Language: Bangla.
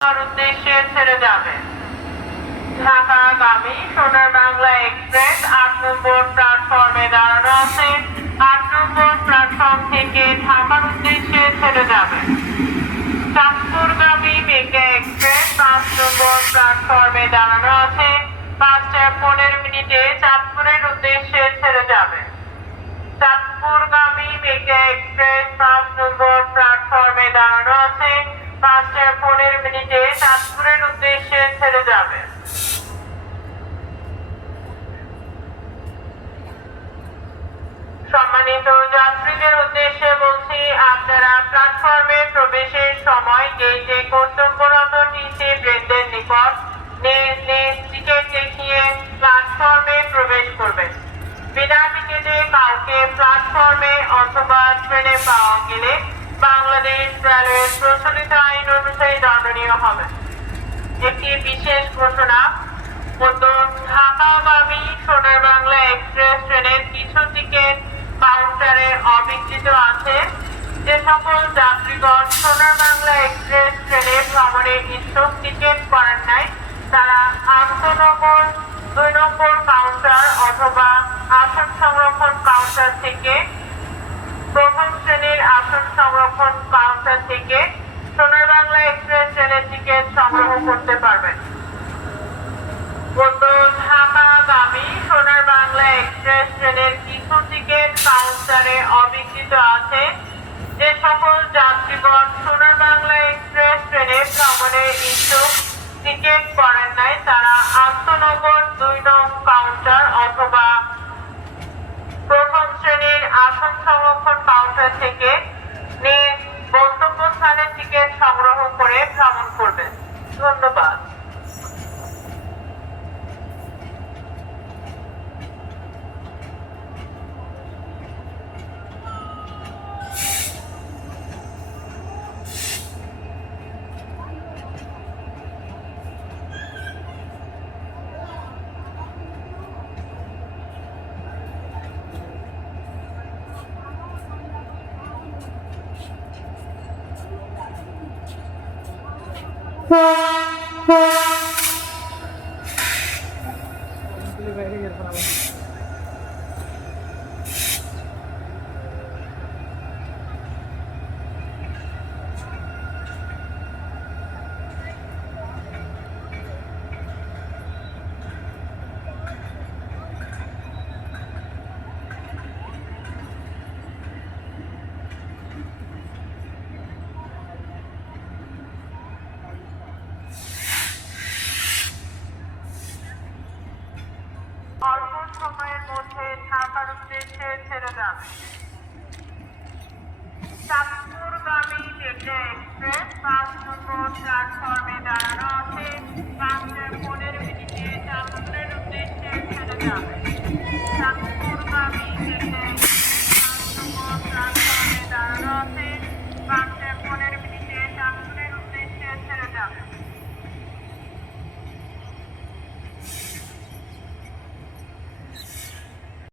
উদ্দেশ্যে ছেড়ে যাবে। ঢাকাগামী সোনার বাংলা এক্সপ্রেস ৮ নম্বর প্ল্যাটফর্মে দাঁড়ানো আছে। ৮ নম্বর প্ল্যাটফর্ম থেকে ঢাকার উদ্দেশ্যে ছেড়ে যাবে। চাঁদপুরগামী মেঘা এক্সপ্রেস ৫ নম্বর প্ল্যাটফর্মে দাঁড়ানো আছে। ৫টা ১৫ মিনিটে চাঁদপুরের উদ্দেশ্যে ছেড়ে যাবে। চাঁদপুরগামী মেঘা এক্সপ্রেস ৫ নম্বর প্ল্যাটফর্মে দাঁড়ানো আছে। ৫টা ১৫ মিনিটে চাঁদপুরের উদ্দেশ্যে ছেড়ে যাবে। সম্মানিত যাত্রীদের উদ্দেশ্যে বলছি, আপনারা প্ল্যাটফর্মে প্রবেশের সময় গেটে কর্তব্যরত টিসি বৃন্দের নিকট নিজ নিজ টিকিট দেখিয়ে প্ল্যাটফর্মে প্রবেশ করবেন। বিনা টিকিটে কাউকে প্ল্যাটফর্মে অথবা ট্রেনে পাওয়া গেলে বাংলাদেশ রেলওয়ের প্রচলিত আইন অনুযায়ী দণ্ডনীয় হবে। একটি বিশেষ ঘোষণা, ঢাকাগামী সোনার বাংলা এক্সপ্রেস ট্রেনের কিছু টিকিট কাউন্টারে অবিকৃত আছে। যে সকল যাত্রীগণ সোনার বাংলা এক্সপ্রেস ট্রেনে ভ্রমণে ইচ্ছুক টিকিট করেন নাই, তারা আন্তনগর ২ নম্বর কাউন্টার অথবা আসন সংরক্ষণ কাউন্টার থেকে, প্রথম শ্রেণীর আসন সংরক্ষণ কাউন্টার থেকে সোনার বাংলা এক্সপ্রেস ট্রেনের টিকিট সংগ্রহ করতে পারবেন। ঢাকাগামী সোনার বাংলা এক্সপ্রেস ট্রেনের কিছু টিকিট কাউন্টারে অবিকৃত আছে। যে সকল যাত্রীগণ সোনার বাংলা এক্সপ্রেস ট্রেনে ভ্রমণে ইচ্ছুক টিকিট করেন নাই, তারা আন্তনগর ২ নং কাউন্টার অথবা প্রথম শ্রেণীর আসন সংরক্ষণ কাউন্টার থেকে নিজ গন্তব্যস্থানে টিকিট সংগ্রহ করে ভ্রমণ করবেন। ধন্যবাদ। অল্প সময়ের মধ্যে ঢাকার উদ্দেশ্যে ছেড়ে যাবে। চাঁদপুরগামী মেঘা এক্সপ্রেস ৫ নম্বর প্ল্যাটফর্মে দাঁড়ানো আছে। ৫টা ১৫